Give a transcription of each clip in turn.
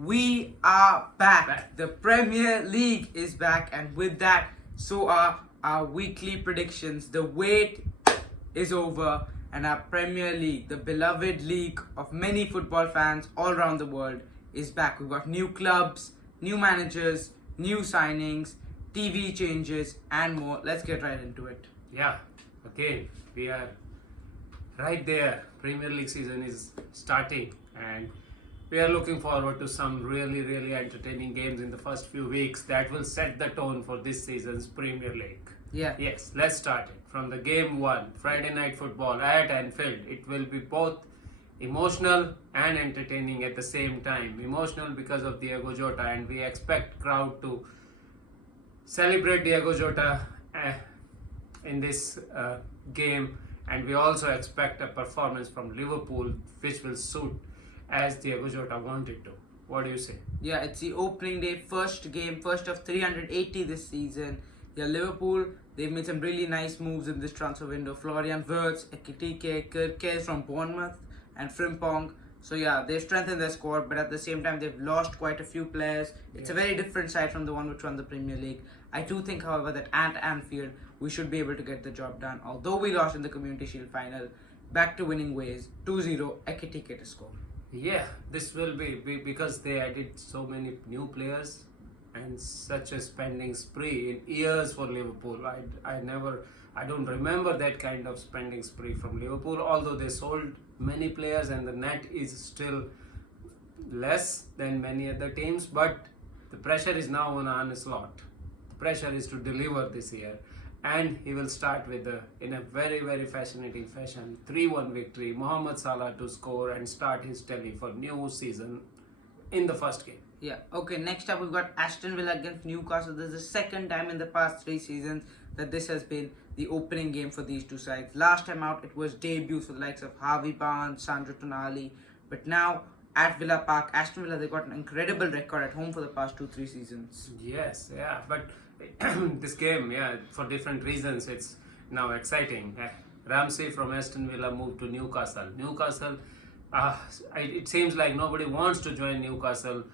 We are back. The Premier League is back, and with that, so are our weekly predictions. The wait is over, and our Premier League, the beloved league of many football fans all around the world, is back. We've got new clubs, new managers, new signings, TV changes, and more. Let's get right into it. Yeah, again, we are right there. Premier League season is starting, and we are looking forward to some really entertaining games in the first few weeks that will set the tone for this season's Premier League. Yeah. Yes, let's start it. From the game one, Friday night football at Anfield, it will be both emotional and entertaining at the same time. Emotional because of Diego Jota, and we expect crowd to celebrate Diego Jota in this game, and we also expect a performance from Liverpool which will suit as Diego Jota wanted to. What do you say? Yeah, it's the opening day, first game, first of 380 this season. Yeah, Liverpool, they've made some really nice moves in this transfer window. Florian Wirtz, Ekitike, Kirkes from Bournemouth, and Frimpong. So yeah, they've strengthened their squad, but at the same time, they've lost quite a few players. It's a very different side from the one which won the Premier League. I do think, however, that at Anfield, we should be able to get the job done. Although we lost in the Community Shield final, back to winning ways, 2-0, Ekitike to score. Yeah, this will be because they added so many new players and such a spending spree in years for Liverpool. I don't remember that kind of spending spree from Liverpool, although they sold many players and the net is still less than many other teams, but the pressure is now on Arne Slot. The pressure is to deliver this year, and he will start with in a very fascinating fashion 3-1 victory. Mohamed Salah to score and start his tally for new season in the first game. Yeah, okay, next up we've got Aston Villa against Newcastle. This is the second time in the past 3 seasons that this has been the opening game for these two sides. Last time out, it was debuts for the likes of Harvey Barnes, Sandro Tonali. But now, at Villa Park, Aston Villa, they've got an incredible record at home for the past 2-3 seasons. Yes, yeah, but this game, yeah, for different reasons, it's now exciting. Ramsey from Aston Villa moved to Newcastle. Newcastle, it seems like nobody wants to join Newcastle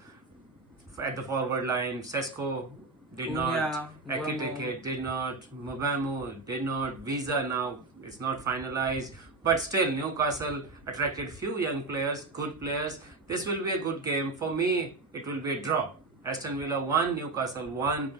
at the forward line. Sesko did not, Ekitike did not, Mbeumo did not, Visa now it's not finalized, but still Newcastle attracted few young players, good players. This will be a good game. For me, it will be a draw. Aston Villa 1, Newcastle 1.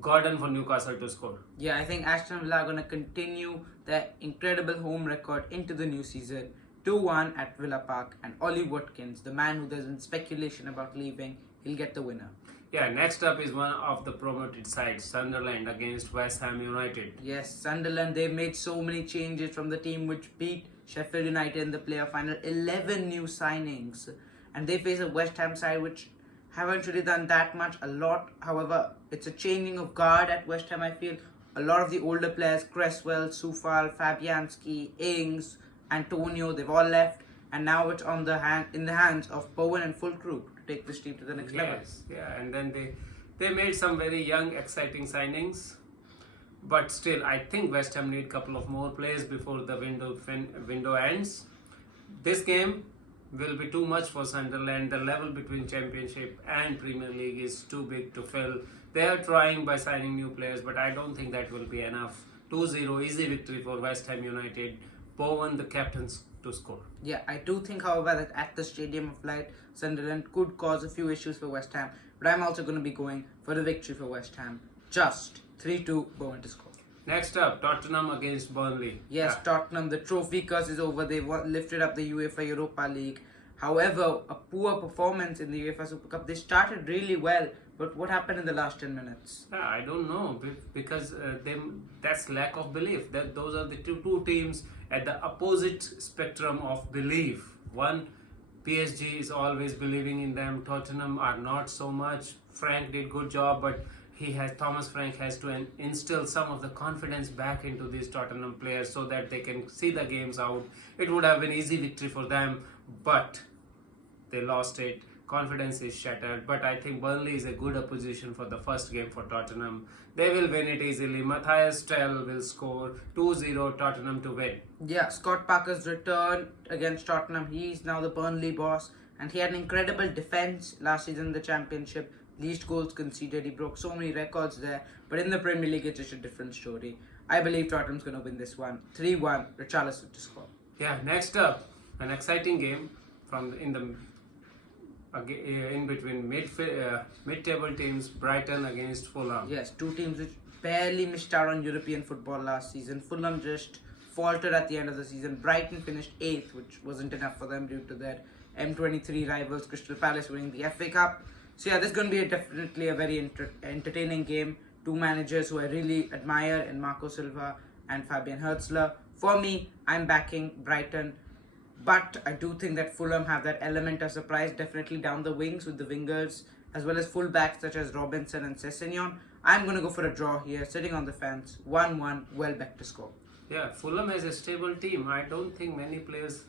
Gordon for Newcastle to score. Yeah, I think Aston Villa are going to continue their incredible home record into the new season. 2-1 at Villa Park, and Ollie Watkins, the man who there's been speculation about leaving, he'll get the winner. Yeah, next up is one of the promoted sides, Sunderland against West Ham United. Yes, Sunderland, they've made so many changes from the team which beat Sheffield United in the playoff final. 11 new signings, and they face a West Ham side which haven't really done that much. A lot, however, it's a changing of guard at West Ham, I feel. A lot of the older players, Cresswell, Soufal, Fabianski, Ings, Antonio, they've all left, and now it's in the hands of Bowen and Fulkrug to take this team to the next level. Yes, yeah, and then they made some very young, exciting signings, but still, I think West Ham need a couple of more players before the window ends. This game will be too much for Sunderland. The level between Championship and Premier League is too big to fill. They are trying by signing new players, but I don't think that will be enough. 2-0 easy victory for West Ham United. Bowen, the captains, to score. Yeah, I do think, however, that at the Stadium of Light, Sunderland could cause a few issues for West Ham, but I'm also going to be going for the victory for West Ham. Just 3-2, Bowen to score. Next up, Tottenham against Burnley. Yes, Tottenham, the trophy curse is over. They've lifted up the UEFA Europa League. However, a poor performance in the UEFA Super Cup. They started really well, but what happened in the last 10 minutes? I don't know, because that's lack of belief. Those are the two teams at the opposite spectrum of belief. One, PSG is always believing in them. Tottenham are not so much. Frank did good job, but Thomas Frank has to instill some of the confidence back into these Tottenham players so that they can see the games out. It would have been easy victory for them, but they lost it. Confidence is shattered, but I think Burnley is a good opposition for the first game for Tottenham. They will win it easily. Matthias Tell will score 2-0 Tottenham to win. Yeah, Scott Parker's return against Tottenham. He's now the Burnley boss, and he had an incredible defense last season in the Championship. Least goals conceded, he broke so many records there. But in the Premier League, it's just a different story. I believe Tottenham's going to win this one. 3-1, Richarlison to score. Yeah, next up, an exciting game in between mid-table teams, Brighton against Fulham. Yes, two teams which barely missed out on European football last season. Fulham just faltered at the end of the season. Brighton finished 8th, which wasn't enough for them due to their M23 rivals, Crystal Palace, winning the FA Cup. So yeah, this is going to be definitely a very entertaining game. Two managers who I really admire in Marco Silva and Fabian Hertzler. For me, I'm backing Brighton. But I do think that Fulham have that element of surprise definitely down the wings with the wingers as well as fullbacks such as Robinson and Sessegnon. I'm going to go for a draw here, sitting on the fence. 1-1, Welbeck to score. Yeah, Fulham has a stable team. I don't think many players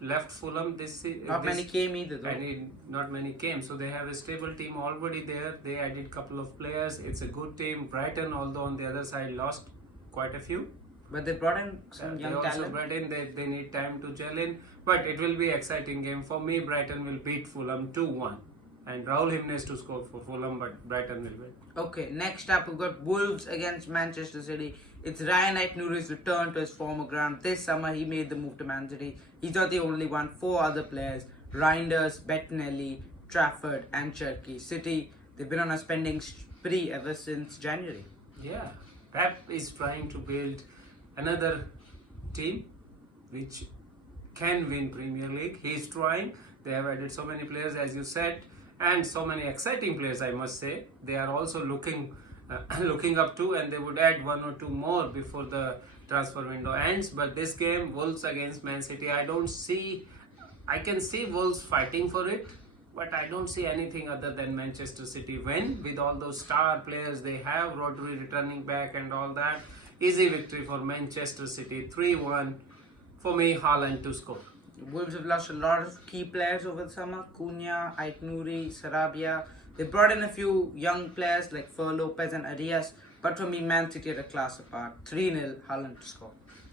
left Fulham this season. Not many came either though. Not many came. So they have a stable team already there. They added a couple of players. It's a good team. Brighton, although on the other side, lost quite a few. But they brought in some young they talent. also brought in, they need time to gel in. But it will be an exciting game. For me, Brighton will beat Fulham 2-1. And Raul Jimenez to score for Fulham, but Brighton will win. Okay, next up we've got Wolves against Manchester City. It's Ryan Aït-Nouri's return to his former ground. This summer he made the move to Man City. He's not the only one. 4 other players, Reinders, Bettinelli, Trafford and Cherki. City, they've been on a spending spree ever since January. Yeah, Pep is trying to build another team which can win Premier League. He's trying. They have added so many players, as you said, and so many exciting players, I must say. They are also looking up to, and they would add 1 or 2 more before the transfer window ends. But this game, Wolves against Man City, I can see Wolves fighting for it, but I don't see anything other than Manchester City win with all those star players they have, Rodri returning back and all that. Easy victory for Manchester City, 3-1. For me, Haaland to score. Wolves have lost a lot of key players over the summer. Cunha, Aït-Nouri, Sarabia. They brought in a few young players like Fer Lopez and Arias. But for me, Man City are a class apart. 3-0, Haaland to score.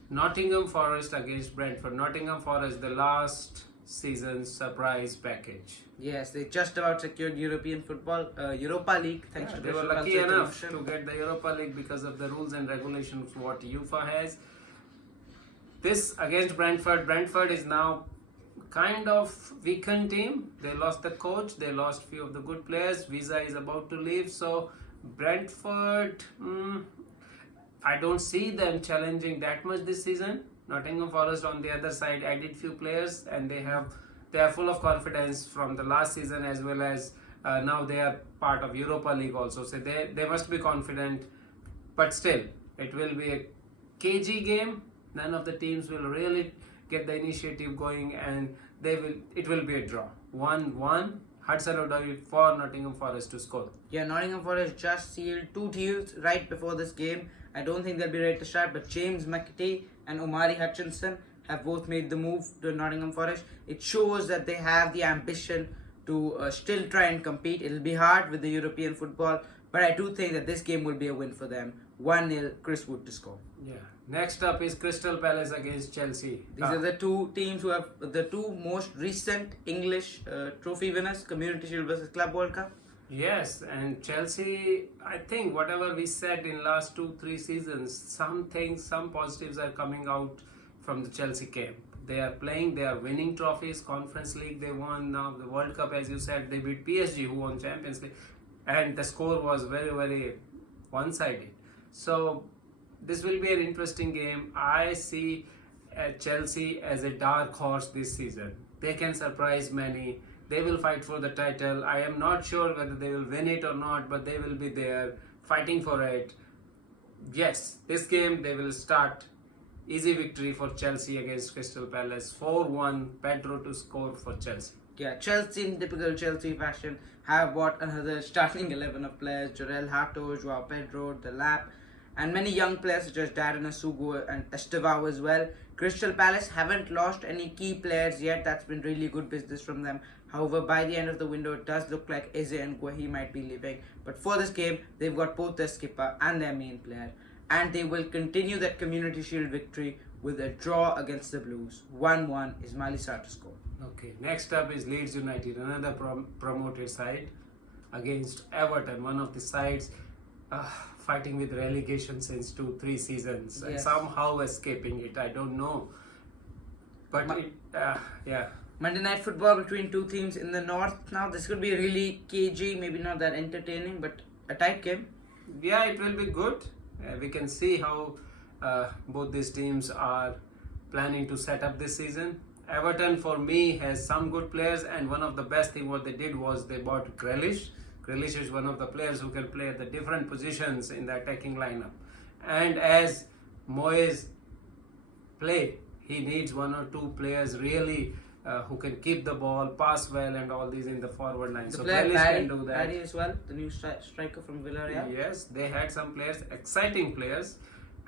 Nottingham Forest against Brentford. Nottingham Forest, the last season's surprise package. Yes, they just about secured European football, Europa League, thanks to They the were lucky enough constitution. to get the Europa League because of the rules and regulations what UEFA has. This against Brentford. Brentford is now kind of weakened team. They lost the coach. They lost few of the good players. Visa is about to leave. So Brentford, I don't see them challenging that much this season. Nottingham Forest on the other side added few players, and they are full of confidence from the last season, as well as now they are part of Europa League also. So they must be confident. But still, it will be a cagey game. None of the teams will really get the initiative going, and it will be a draw. 1-1. Hudson-Odoi for Nottingham Forest to score. Yeah, Nottingham Forest just sealed 2 deals right before this game. I don't think they'll be ready to start, but James McAtee and Omari Hutchinson have both made the move to Nottingham Forest. It shows that they have the ambition to still try and compete. It'll be hard with the European football, but I do think that this game will be a win for them. 1-0, Chris Wood to score. Yeah. Next up is Crystal Palace against Chelsea. These are the 2 teams who have the 2 most recent English trophy winners, Community Shield versus Club World Cup. Yes, and Chelsea, I think whatever we said in last 2-3 seasons, some positives are coming out from the Chelsea camp. They are playing, they are winning trophies. Conference League they won, now the World Cup, as you said, they beat PSG who won Champions League, and the score was very, very one-sided. So this will be an interesting game. I see Chelsea as a dark horse this season. They can surprise many. They will fight for the title. I am not sure whether they will win it or not, but they will be there fighting for it. Yes, this game they will start. Easy victory for Chelsea against Crystal Palace. 4-1, Pedro to score for Chelsea. Yeah, Chelsea in typical Chelsea fashion have bought another starting 11 of players. Jorel Hato, Joao Pedro, Delap, and many young players such as Darren Asugu and Estevao as well. Crystal Palace haven't lost any key players yet. That's been really good business from them. However, by the end of the window, it does look like Eze and Guehi might be leaving. But for this game, they've got both their skipper and their main player. And they will continue that Community Shield victory with a draw against the Blues. 1-1 is my start to score. Okay, next up is Leeds United, another promoted side against Everton, one of the sides fighting with relegation since 2-3 seasons and Yes. somehow escaping it. I don't know, but yeah. Monday night football between two teams in the north. Now this could be really cagey, maybe not that entertaining, but a tight game. Yeah, it will be good. We can see how both these teams are planning to set up this season. Everton, for me, has some good players, and one of the best thing what they did was they bought Grealish. Grealish is one of the players who can play at the different positions in the attacking lineup. And as Moyes play, he needs one or two players really who can keep the ball, pass well, and all these in the forward line. The So player Grealish can do that. Barry as well, the new striker from Villarreal. Yes, they had some players, exciting players,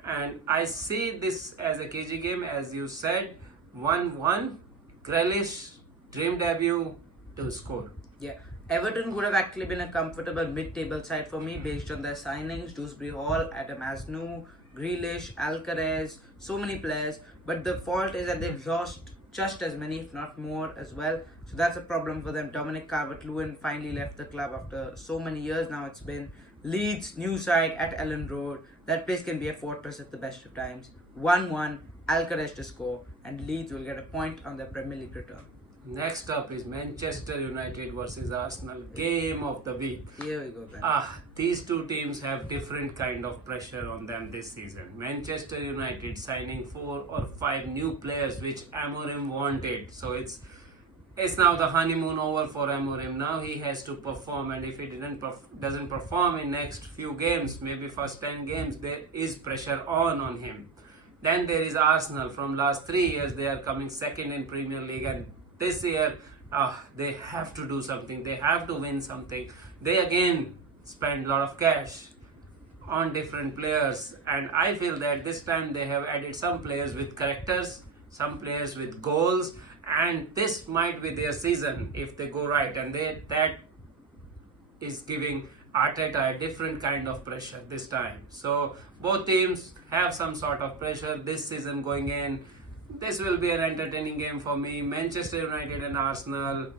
and I see this as a KG game, as you said, 1-1. Grealish, dream debut to score. Yeah, Everton would have actually been a comfortable mid-table side for me based on their signings: Dewsbury Hall, Adam Asnou, Grealish, Alcaraz, so many players. But the fault is that they've lost just as many, if not more, as well. So that's a problem for them. Dominic Calvert-Lewin finally left the club after so many years now. It's been Leeds, new side at Ellen Road. That place can be a fortress at the best of times. 1-1, Alcaraz to score, and Leeds will get a point on their Premier League return. Next up is Manchester United versus Arsenal, game of the week. Here we go, Ben. These two teams have different kind of pressure on them this season. Manchester United signing 4 or 5 new players which Amorim wanted. So it's now the honeymoon over for Amorim. Now he has to perform, and if he doesn't perform in next few games, maybe first 10 games, there is pressure on him. Then there is Arsenal. From last 3 years, they are coming second in Premier League, and this year they have to do something. They have to win something. They again spend a lot of cash on different players, and I feel that this time they have added some players with characters, some players with goals, and this might be their season if they go right, and that is giving Arteta a different kind of pressure this time. So both teams have some sort of pressure this season going in. This will be an entertaining game for me. Manchester United and Arsenal,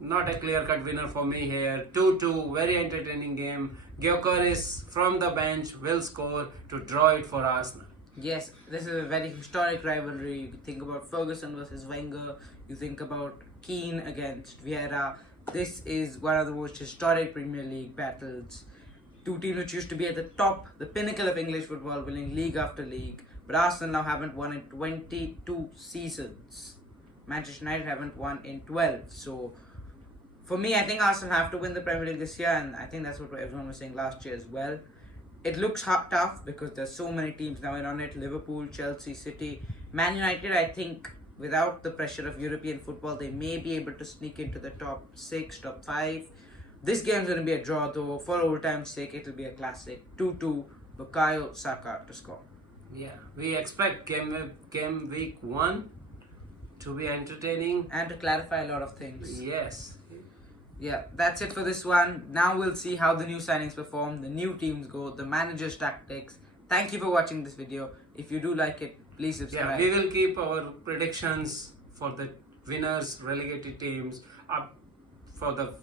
not a clear-cut winner for me here. 2-2, very entertaining game. Gyökeres from the bench will score to draw it for Arsenal. Yes, this is a very historic rivalry. You think about Ferguson versus Wenger. You think about Keane against Vieira. This is one of the most historic Premier League battles. Two teams which used to be at the top, the pinnacle of English football, winning league after league. But Arsenal now haven't won in 22 seasons. Manchester United haven't won in 12. So, for me, I think Arsenal have to win the Premier League this year, and I think that's what everyone was saying last year as well. It looks tough because there's so many teams now in on it. Liverpool, Chelsea, City. Man United, I think, without the pressure of European football, they may be able to sneak into the top 6, top 5. This game's going to be a draw though. For old time's sake, it'll be a classic. 2-2, Bukayo Saka to score. Yeah, we expect game week 1 to be entertaining. And to clarify a lot of things. Yes. Yeah, that's it for this one. Now we'll see how the new signings perform, the new teams go, the manager's tactics. Thank you for watching this video. If you do like it, please subscribe. Yeah, we will keep our predictions for the winners, relegated teams up for the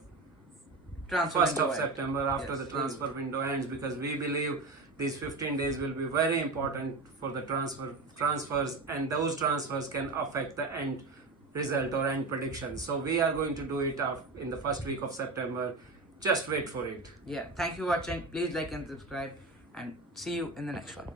Transfer 1st window of September after Yes, the transfer window ends, because we believe these 15 days will be very important for the transfers, and those transfers can affect the end result or end prediction. So we are going to do it in the first week of September. Just wait for it. Yeah, thank you for watching. Please like and subscribe, and see you in the next one.